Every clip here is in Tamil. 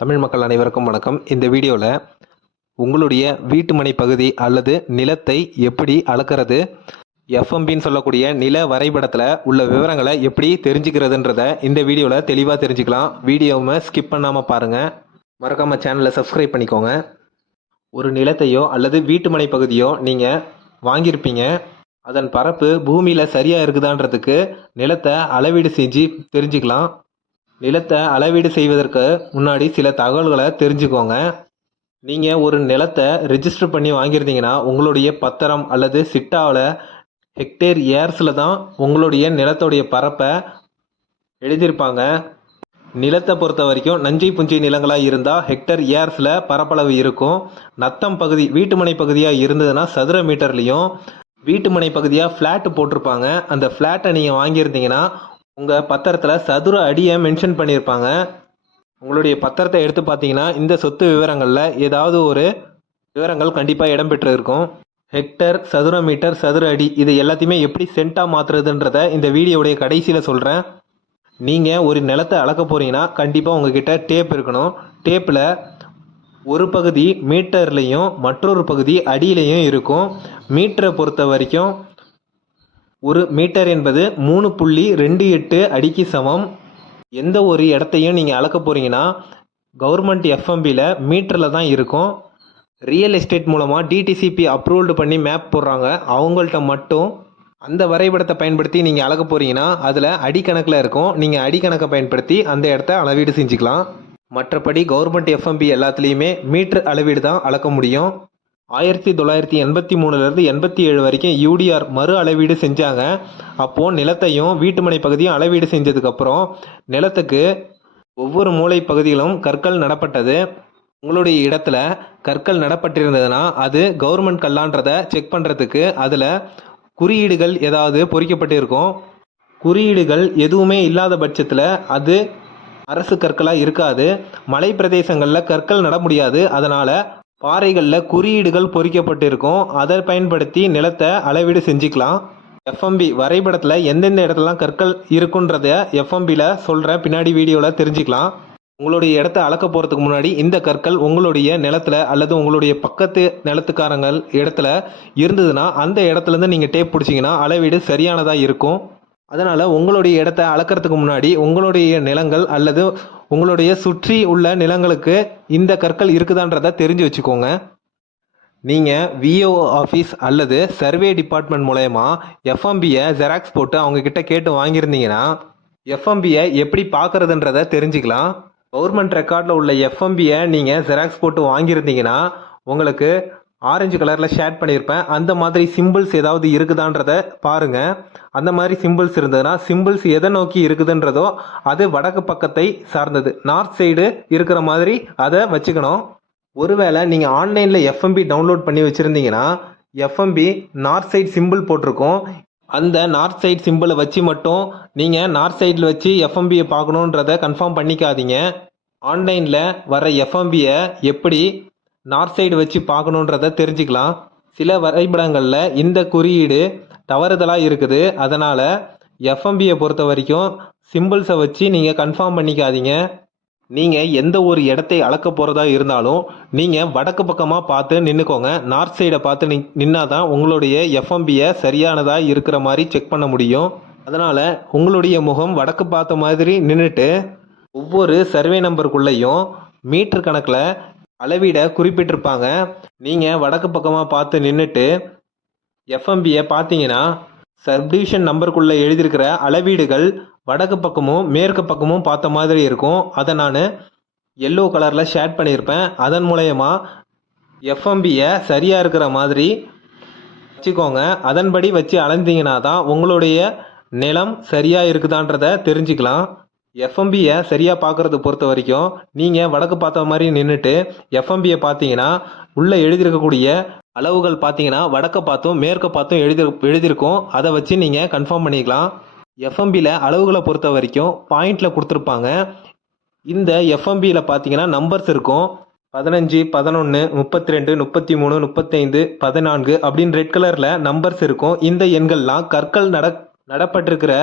தமிழ் மக்கள் அனைவருக்கும் வணக்கம். இந்த வீடியோவில் உங்களுடைய வீட்டுமனை பகுதி அல்லது நிலத்தை எப்படி அளக்கிறது எஃப்எம்பின்னு சொல்லக்கூடிய நில வரைபடத்தில் உள்ள விவரங்களை எப்படி தெரிஞ்சுக்கிறதுன்றத இந்த வீடியோவில் தெளிவாக தெரிஞ்சுக்கலாம். வீடியோவை ஸ்கிப் பண்ணாமல் பாருங்கள் மறக்காமல் சேனலை சப்ஸ்கிரைப் பண்ணிக்கோங்க. ஒரு நிலத்தையோ அல்லது வீட்டுமனை பகுதியோ நீங்கள் வாங்கியிருப்பீங்க. அதன் பரப்பு பூமியில் சரியாக இருக்குதான்றதுக்கு நிலத்தை அளவீடு செஞ்சு தெரிஞ்சுக்கலாம். நிலத்தை அளவீடு செய்வதற்கு முன்னாடி சில தகவல்களை தெரிஞ்சுக்கோங்க. நீங்கள் ஒரு நிலத்தை ரிஜிஸ்டர் பண்ணி வாங்கியிருந்தீங்கன்னா உங்களுடைய பத்திரம் அல்லது சிட்டாவில் ஹெக்டேர் ஏர்ஸில் தான் உங்களுடைய நிலத்துடைய பரப்பை எழுதியிருப்பாங்க. நிலத்தை பொறுத்த வரைக்கும் நஞ்சை புஞ்சை நிலங்களாக இருந்தால் ஹெக்டர் ஏர்ஸில் பரப்பளவு இருக்கும். நத்தம் பகுதி வீட்டுமனை பகுதியாக இருந்ததுன்னா சதுர மீட்டர்லேயும் வீட்டுமனை பகுதியாக ஃப்ளாட் போட்டிருப்பாங்க. அந்த ஃப்ளாட்டை நீங்கள் வாங்கியிருந்தீங்கன்னா உங்கள் பத்திரத்தில் சதுர அடியை மென்ஷன் பண்ணியிருப்பாங்க உங்களுடைய பத்திரத்தை எடுத்து பார்த்தீங்கன்னா இந்த சொத்து விவரங்களில் ஏதாவது ஒரு விவரங்கள் கண்டிப்பாக இடம்பெற்று இருக்கும் ஹெக்டர் சதுர மீட்டர் சதுர அடி இது எல்லாத்தையுமே எப்படி சென்ட்டாக மாற்றுறதுன்றத இந்த வீடியோவுடைய கடைசியில் சொல்கிறேன் நீங்கள் ஒரு நிலத்தை அளக்க போகிறீங்கன்னா கண்டிப்பாக உங்ககிட்ட டேப் இருக்கணும். டேப்பில் ஒரு பகுதி மீட்டர்லேயும் மற்றொரு பகுதி அடியிலையும் இருக்கும். மீட்டரை பொறுத்த வரைக்கும் ஒரு மீட்டர் என்பது மூணு புள்ளி ரெண்டு எட்டு அடிக்கு சமம். எந்த ஒரு இடத்தையும் நீங்கள் அளக்க போகிறீங்கன்னா கவர்மெண்ட் எஃப்எம்பியில் மீட்டரில் தான் இருக்கும். ரியல் எஸ்டேட் மூலமாக டிடிசிபி அப்ரூவ்டு பண்ணி மேப் போடுறாங்க. அவங்கள்ட்ட மட்டும் அந்த வரைபடத்தை பயன்படுத்தி நீங்கள் அளக்க போகிறீங்கன்னா அதில் அடிக்கணக்கில் இருக்கும். நீங்கள் அடிக்கணக்கை பயன்படுத்தி அந்த இடத்த அளவீடு செஞ்சுக்கலாம். மற்றபடி கவர்மெண்ட் எஃப்எம்பி எல்லாத்துலேயுமே மீட்டர் அளவீடு தான் அளக்க முடியும். ஆயிரத்தி தொள்ளாயிரத்தி எண்பத்தி மூணுலேருந்து எண்பத்தி ஏழு வரைக்கும் யூடிஆர் மறு அளவீடு செஞ்சாங்க. அப்போது நிலத்தையும் வீட்டுமனை பகுதியும் அளவீடு செஞ்சதுக்கப்புறம் நிலத்துக்கு ஒவ்வொரு மூலை பகுதியிலும் கற்கள் நடப்பட்டது. உங்களுடைய இடத்துல கற்கள் நடப்பட்டிருந்ததுன்னா அது கவர்மெண்ட் கல்லான்றதை செக் பண்ணுறதுக்கு அதில் குறியீடுகள் ஏதாவது பொறிக்கப்பட்டிருக்கும். குறியீடுகள் எதுவுமே இல்லாத பட்சத்தில் அது அரசு கற்களாக இருக்காது. மலை பிரதேசங்களில் கற்கள் நட முடியாது. அதனால் பாறைகளில் குறியீடுகள் பொறிக்கப்பட்டிருக்கும். அதை பயன்படுத்தி நிலத்தை அளவீடு செஞ்சுக்கலாம். எஃப்எம்பி வரைபடத்தில் எந்தெந்த இடத்துலலாம் கற்கள் இருக்குன்றத எஃப்எம்பியில் சொல்கிறேன் பின்னாடி வீடியோவில் தெரிஞ்சுக்கலாம். உங்களுடைய இடத்த அளக்க போகிறதுக்கு முன்னாடி இந்த கற்கள் உங்களுடைய நிலத்துல அல்லது உங்களுடைய பக்கத்து நிலத்துக்காரங்கள் இடத்துல இருந்ததுன்னா அந்த இடத்துலேருந்து நீங்கள் டேப் பிடிச்சிங்கன்னா அளவீடு சரியானதாக இருக்கும். அதனால் உங்களுடைய இடத்த அளக்கிறதுக்கு முன்னாடி உங்களுடைய நிலங்கள் அல்லது உங்களுடைய சுற்றி உள்ள நிலங்களுக்கு இந்த கற்கள் இருக்குதான்றதை தெரிஞ்சு வச்சுக்கோங்க. நீங்கள் விஓ ஆஃபீஸ் அல்லது சர்வே டிபார்ட்மெண்ட் மூலயமா எஃப்எம்பியை ஜெராக்ஸ் போட்டு அவங்கக்கிட்ட கேட்டு வாங்கியிருந்தீங்கன்னா எஃப்எம்பியை எப்படி பார்க்கறதுன்றத தெரிஞ்சுக்கலாம். கவர்மெண்ட் ரெக்கார்டில் உள்ள எஃப்எம்பியை நீங்கள் ஜெராக்ஸ் போட்டு வாங்கியிருந்தீங்கன்னா உங்களுக்கு ஆரஞ்சு கலரில் ஷேட் பண்ணியிருப்பேன் அந்த மாதிரி சிம்பிள்ஸ் ஏதாவது இருக்குதான்றத பாருங்கள் அந்த மாதிரி சிம்பிள்ஸ் இருந்ததுன்னா சிம்பிள்ஸ் எதை நோக்கி இருக்குதுன்றதோ அது வடக்கு பக்கத்தை சார்ந்தது. நார்த் சைடு இருக்கிற மாதிரி அதை வச்சுக்கணும். ஒருவேளை நீங்கள் ஆன்லைனில் எஃப்எம்பி டவுன்லோட் பண்ணி வச்சுருந்தீங்கன்னா எஃப்எம்பி நார்த் சைடு சிம்பிள் போட்டிருக்கோம். அந்த நார்த் சைடு சிம்பிளை வச்சு மட்டும் நீங்கள் நார்த் சைடில் வச்சு எஃப்எம்பியை பார்க்கணுன்றத கன்ஃபார்ம் பண்ணிக்காதீங்க. ஆன்லைனில் வர எஃப்எம்பியை எப்படி நார்த் சைடு வச்சு பார்க்கணுன்றத தெரிஞ்சுக்கலாம். சில வரைபடங்களில் இந்த குறியீடு தவறுதலாக இருக்குது. அதனால் எஃப்எம்பியை பொறுத்த வரைக்கும் சிம்பிள்ஸை வச்சு நீங்கள் கன்ஃபார்ம் பண்ணிக்காதீங்க. நீங்கள் எந்த ஒரு இடத்தை அளக்க போகிறதா இருந்தாலும் நீங்கள் வடக்கு பக்கமாக பார்த்து நின்றுக்கோங்க நார்த் சைடை பார்த்து நி நின்னாதான் உங்களுடைய எஃப்எம்பியை சரியானதாக இருக்கிற மாதிரி செக் பண்ண முடியும். அதனால் உங்களுடைய முகம் வடக்கு பார்த்த மாதிரி நின்றுட்டு ஒவ்வொரு சர்வே நம்பருக்குள்ளேயும் மீட்டர் கணக்கில் அளவீட குறிப்பிட்டிருப்பாங்க. நீங்கள் வடக்கு பக்கமாக பார்த்து நின்றுட்டு எஃப்எம்பியை பார்த்தீங்கன்னா சப்டிவிஷன் நம்பருக்குள்ளே எழுதியிருக்கிற அளவீடுகள் வடக்கு பக்கமும் மேற்கு பக்கமும் பார்த்த மாதிரி இருக்கும். அதை நான் எல்லோ கலரில் ஷேட் பண்ணியிருப்பேன். அதன் மூலயமா எஃப்எம்பியை சரியாக இருக்கிற மாதிரி வச்சுக்கோங்க. அதன்படி வச்சு அலைஞ்சிங்கன்னா தான் உங்களுடைய நிலம் சரியாக இருக்குதான்றத தெரிஞ்சுக்கலாம். எஃப்எம்பியை சரியாக பார்க்குறத பொறுத்த வரைக்கும் நீங்கள் வடக்கு பார்த்த மாதிரி நின்றுட்டு எஃப்எம்பியை பார்த்தீங்கன்னா உள்ளே எழுதியிருக்கக்கூடிய அளவுகள் பார்த்தீங்கன்னா வடக்க பார்த்தும் மேற்க பார்த்தும் எழுதி எழுதியிருக்கும். அதை வச்சு நீங்கள் கன்ஃபார்ம் பண்ணிக்கலாம். எஃப்எம்பியில் அளவுகளை பொறுத்த வரைக்கும் பாயிண்டில் கொடுத்துருப்பாங்க. இந்த எஃப்எம்பியில் பார்த்தீங்கன்னா நம்பர்ஸ் இருக்கும். பதினஞ்சு பதினொன்று முப்பத்தி ரெண்டு முப்பத்தி மூணு முப்பத்தைந்து பதினான்கு அப்படின்னு ரெட் கலரில் நம்பர்ஸ் இருக்கும். இந்த எண்கள்லாம் கற்கள் நட நடப்பட்டிருக்கிற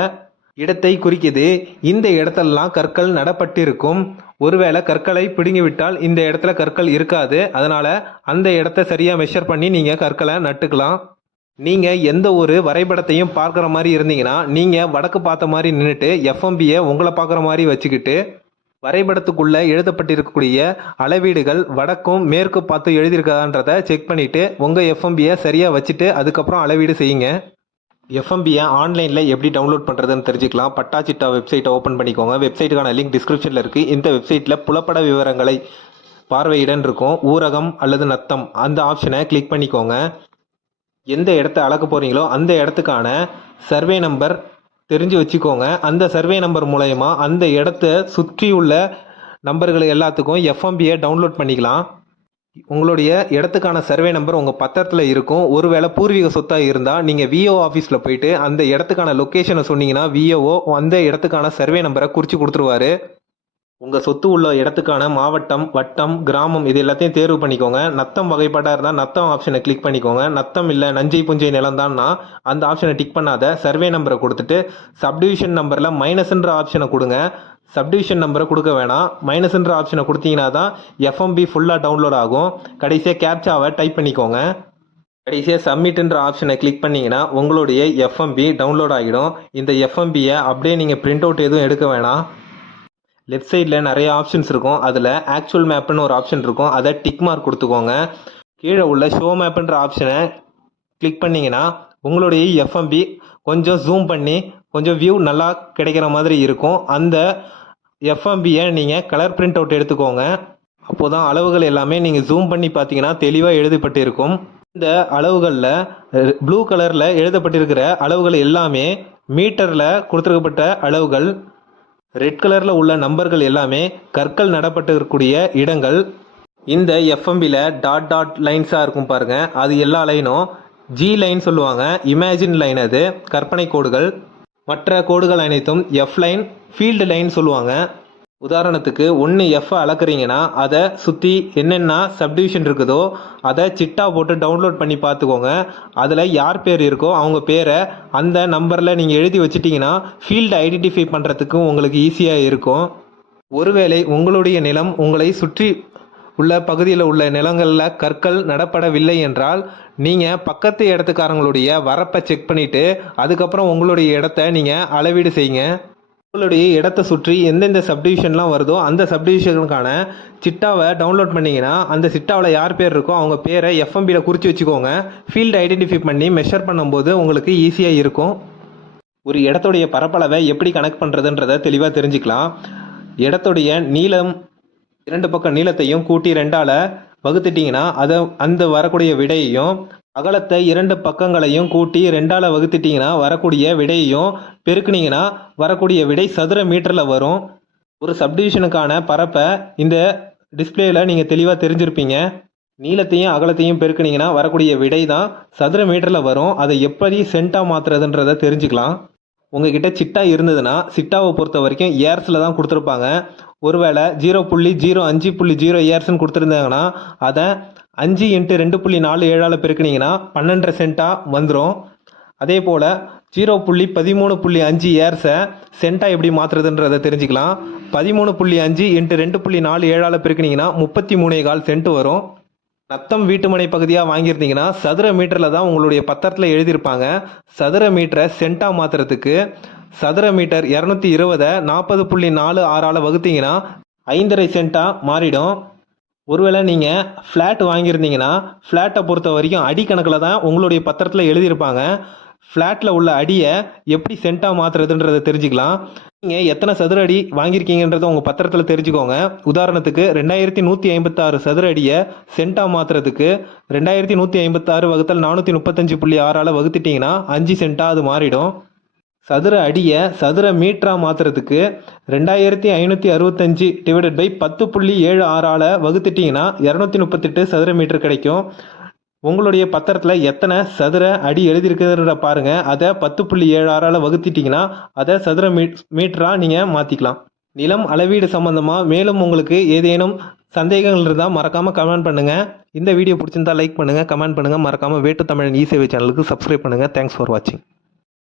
இடத்தை குறிக்குது. இந்த இடத்தெல்லாம் கற்கள் நடப்பட்டிருக்கும். ஒருவேளை கற்களை பிடுங்கிவிட்டால் இந்த இடத்துல கற்கள் இருக்காது. அதனால அந்த இடத்த சரியாக மெஷர் பண்ணி நீங்கள் கற்களை நட்டுக்கலாம். நீங்கள் எந்த ஒரு வரைபடத்தையும் பார்க்குற மாதிரி இருந்தீங்கன்னா நீங்கள் வடக்கு பார்த்த மாதிரி நின்றுட்டு எஃப்எம்பியை உங்களை பார்க்குற மாதிரி வச்சுக்கிட்டு வரைபடத்துக்குள்ளே எழுதப்பட்டிருக்கக்கூடிய அளவீடுகள் வடக்கும் மேற்கு பார்த்து எழுதியிருக்கான்றதை செக் பண்ணிவிட்டு உங்கள் எஃப்எம்பியை சரியாக வச்சுட்டு அதுக்கப்புறம் அளவீடு செய்யுங்க. எஃப்எம்பியை ஆன்லைனில் எப்படி டவுன்லோட் பண்ணுறதுன்னு தெரிஞ்சுக்கலாம். பட்டாச்சிட்டா வெப்சைட்டை ஓப்பன் பண்ணிக்கோங்க. வெப்சைட்டுக்கான லிங்க் டிஸ்கிரிப்ஷனில் இருக்குது இந்த வெப்சைட்டில் புலப்பட விவரங்களை பார்வையிடன் இருக்கும். ஊரகம் அல்லது நத்தம். அந்த ஆப்ஷனை கிளிக் பண்ணிக்கோங்க. எந்த இடத்த அளக்க போகிறீங்களோ அந்த இடத்துக்கான சர்வே நம்பர் தெரிஞ்சு வச்சுக்கோங்க. அந்த சர்வே நம்பர் மூலயமா அந்த இடத்த சுற்றி உள்ள நம்பர்கள் எல்லாத்துக்கும் எஃப்எம்பியை டவுன்லோட் பண்ணிக்கலாம். உங்களுடைய இடத்துக்கான சர்வே நம்பர் உங்கள் பத்திரத்தில் இருக்கும். ஒருவேளை பூர்வீக சொத்தாக இருந்தால் நீங்கள் விஓ ஆஃபீஸில் போயிட்டு அந்த இடத்துக்கான லொக்கேஷனை சொன்னீங்கன்னா விஓஓ அந்த இடத்துக்கான சர்வே நம்பரை குறித்து கொடுத்துருவாரு. உங்கள் சொத்து உள்ள இடத்துக்கான மாவட்டம் வட்டம் கிராமம் இது எல்லாத்தையும் தேர்வு பண்ணிக்கோங்க. நத்தம் வகைப்பாடாக இருந்தால் நத்தம் ஆப்ஷனை கிளிக் பண்ணிக்கோங்க. நத்தம் இல்லை நஞ்சை புஞ்சை நிலந்தான்னா அந்த ஆப்ஷனை டிக் பண்ணாத சர்வே நம்பரை கொடுத்துட்டு சப்டிவிஷன் நம்பரில் மைனஸ்ன்ற ஆப்ஷனை கொடுங்க. சப்டிவிஷன் நம்பரை கொடுக்க வேணாம். மைனஸ்ன்ற ஆப்ஷனை கொடுத்தீங்கன்னா தான் எஃப்எம்பி ஃபுல்லாக டவுன்லோட் ஆகும். கடைசியாக கேப்சாவை டைப் பண்ணிக்கோங்க. கடைசியாக சப்மிட்ன்ற ஆப்ஷனை கிளிக் பண்ணிங்கன்னா உங்களுடைய எஃப்எம்பி டவுன்லோட் ஆகிடும். இந்த எஃப்எம்பியை அப்படியே நீங்கள் பிரிண்ட் அவுட் எதுவும் எடுக்க வேணாம். லெஃப்ட் சைடில் நிறைய ஆப்ஷன்ஸ் இருக்கும். அதில் ஆக்சுவல் மேப்புன்னு ஒரு ஆப்ஷன் இருக்கும். அதை டிக் மார்க் கொடுத்துக்கோங்க. கீழே உள்ள ஷோ மேப்புன்ற ஆப்ஷனை கிளிக் பண்ணிங்கன்னா உங்களுடைய எஃப்எம்பி கொஞ்சம் ஜூம் பண்ணி கொஞ்சம் வியூ நல்லா கிடைக்கிற மாதிரி இருக்கும். அந்த எஃப்எம்பியை நீங்கள் கலர் பிரிண்ட் அவுட் எடுத்துக்கோங்க. அப்போ தான் அளவுகள் எல்லாமே நீங்கள் ஜூம் பண்ணி பார்த்தீங்கன்னா தெளிவாக எழுதப்பட்டு இருக்கும் இந்த அளவுகளில் ப்ளூ கலரில் எழுதப்பட்டிருக்கிற அளவுகள் எல்லாமே மீட்டரில் கொடுத்துருக்கப்பட்ட அளவுகள் ரெட் கலரில் உள்ள நம்பர்கள் எல்லாமே கற்கள் நடப்பட்டிருக்கக்கூடிய இடங்கள். இந்த எஃப்எம்பியில் டாட் டாட் லைன்ஸாக இருக்கும் பாருங்கள் அது எல்லா லைனும் ஜி லைன் சொல்லுவாங்க. இமேஜின் லைன் அது. கற்பனை கோடுகள். மற்ற கோடுகள் அனைத்தும் எஃப் லைன் ஃபீல்டு லைன் சொல்லுவாங்க. உதாரணத்துக்கு ஒன்று எஃப்ஐ அளக்குறீங்கன்னா அதை சுற்றி என்னென்ன சப்டிவிஷன் இருக்குதோ அதை சிட்டா போட்டு டவுன்லோட் பண்ணி பார்த்துக்கோங்க. அதில் யார் பேர் இருக்கோ அவங்க பேரை அந்த நம்பரில் நீங்கள் எழுதி வச்சிட்டிங்கன்னா ஃபீல்டு ஐடென்டிஃபை பண்ணுறதுக்கு உங்களுக்கு ஈஸியாக இருக்கும். ஒருவேளை உங்களுடைய நிலம் உங்களை சுற்றி உள்ள பகுதியில் உள்ள நிலங்களில் கற்கள் நடப்படவில்லை என்றால் நீங்கள் பக்கத்து இடத்துக்காரங்களுடைய வரப்பை செக் பண்ணிவிட்டு அதுக்கப்புறம் உங்களுடைய இடத்த நீங்கள் அளவீடு செய்யுங்க. உங்களுடைய இடத்தை சுற்றி எந்தெந்த சப்டிவிஷன்லாம் வருதோ அந்த சப்டிவிஷனுக்கான சிட்டாவை டவுன்லோட் பண்ணிங்கன்னா அந்த சிட்டாவில் யார் பேர் இருக்கோ அவங்க பேரை எஃப்எம்பியில் குறித்து வச்சுக்கோங்க. ஃபீல்டு ஐடென்டிஃபை பண்ணி மெஷர் பண்ணும்போது உங்களுக்கு ஈஸியாக இருக்கும். ஒரு இடத்துடைய பரப்பளவை எப்படி கனெக்ட் பண்ணுறதுன்றதை தெளிவாக தெரிஞ்சுக்கலாம். இடத்துடைய நீளம் இரண்டு பக்கம் நீளத்தையும் கூட்டி ரெண்டால் வகுத்துட்டிங்கன்னா அதை அந்த வரக்கூடிய விடையையும் அகலத்தை இரண்டு பக்கங்களையும் கூட்டி ரெண்டால் வகுத்துட்டிங்கன்னா வரக்கூடிய விடையையும் பெருக்குனீங்கன்னா வரக்கூடிய விடை சதுர மீட்டரில் வரும். ஒரு சப்டிவிஷனுக்கான பரப்பை இந்த டிஸ்பிளேயில் நீங்கள் தெளிவாக தெரிஞ்சிருப்பீங்க. நீளத்தையும் அகலத்தையும் பெருக்குனீங்கன்னா வரக்கூடிய விடை தான் சதுர மீட்டரில் வரும். அதை எப்படி சென்ட்டாக மாற்றுறதுன்றதை தெரிஞ்சுக்கலாம். உங்ககிட்ட சிட்டா இருந்ததுன்னா சிட்டாவை பொறுத்த வரைக்கும் ஏர்ஸில் தான் கொடுத்துருப்பாங்க. ஒருவேளை ஜீரோ புள்ளி ஜீரோ அஞ்சு புள்ளி ஜீரோ ஏர்ஸ்னு கொடுத்துருந்தாங்கன்னா அதை அஞ்சு இன்ட்டு ரெண்டு புள்ளி நாலு ஏழால் பெருக்குனீங்கன்னா பன்னெண்டரை சென்ட்டாக வந்துடும் அதே போல் ஜீரோ புள்ளி பதிமூணு புள்ளி அஞ்சு ஏர்ஸை சென்ட்டாக எப்படி மாற்றுறதுன்றதை தெரிஞ்சுக்கலாம். பதிமூணு புள்ளி அஞ்சு இன்ட்டு ரெண்டு புள்ளி நாலு ஏழால் பெருக்குனீங்கன்னா முப்பத்தி மூணே கால் சென்ட் வரும். நத்தம் வீட்டுமனை பகுதியாக வாங்கியிருந்தீங்கன்னா சதுர மீட்டரில் தான் உங்களுடைய பத்திரத்தில் எழுதியிருப்பாங்க. சதுர மீட்டரை சென்ட்டாக மாற்றுறதுக்கு சதுர மீட்டர் இரநூத்தி இருபதை நாற்பது புள்ளி நாலு ஆறால் வகுத்தீங்கன்னா ஐந்தரை சென்ட்டாக மாறிடும். ஒருவேளை நீங்கள் ஃப்ளாட் வாங்கியிருந்தீங்கன்னா ஃப்ளாட்டை பொறுத்த வரைக்கும் அடிக்கணக்கில் தான் உங்களுடைய பத்திரத்தில் எழுதியிருப்பாங்க. ஃப்ளாட்டில் உள்ள அடியை எப்படி சென்ட்டாக மாற்றுறதுன்றதை தெரிஞ்சுக்கலாம். நீங்கள் எத்தனை சதுர அடி வாங்கியிருக்கீங்கன்றதை உங்கள் பத்திரத்தில் தெரிஞ்சுக்கோங்க. உதாரணத்துக்கு ரெண்டாயிரத்தி நூற்றி ஐம்பத்தாறு சதுர அடியை சென்ட்டாக மாற்றுறதுக்கு ரெண்டாயிரத்தி நூற்றி ஐம்பத்தாறு வகுத்தல் நானூற்றி முப்பத்தஞ்சு புள்ளி ஆறால் வகுத்துட்டிங்கன்னா அஞ்சு சென்ட்டாக அது மாறிடும். சதுர அடியை சதுர மீட்டராக மாற்றுறதுக்கு ரெண்டாயிரத்தி ஐநூற்றி அறுபத்தஞ்சு டிவைடட் பை பத்து புள்ளி ஏழு ஆறால் வகுத்துட்டிங்கன்னா இரநூத்தி முப்பத்தெட்டு சதுர மீட்டர் கிடைக்கும். உங்களுடைய பத்திரத்தில் எத்தனை சதுர அடி எழுதியிருக்கிறத பாருங்கள் அதை பத்து புள்ளி ஏழு ஆறால் வகுத்திட்டிங்கன்னா அதை சதுர மீ மீட்டராக நீங்கள் மாற்றிக்கலாம் நிலம் அளவீடு சம்மந்தமாக மேலும் உங்களுக்கு ஏதேனும் சந்தேகங்கள் இருந்தால் மறக்காமல் கமெண்ட் பண்ணுங்கள் இந்த வீடியோ பிடிச்சிருந்தா லைக் பண்ணுங்கள் கமெண்ட் பண்ணுங்கள் மறக்காமல் வேட்டு தமிழன் இசேவை சேனலுக்கு சப்ஸ்கிரைப் பண்ணுங்கள் தேங்க்ஸ் ஃபார் வாட்சிங்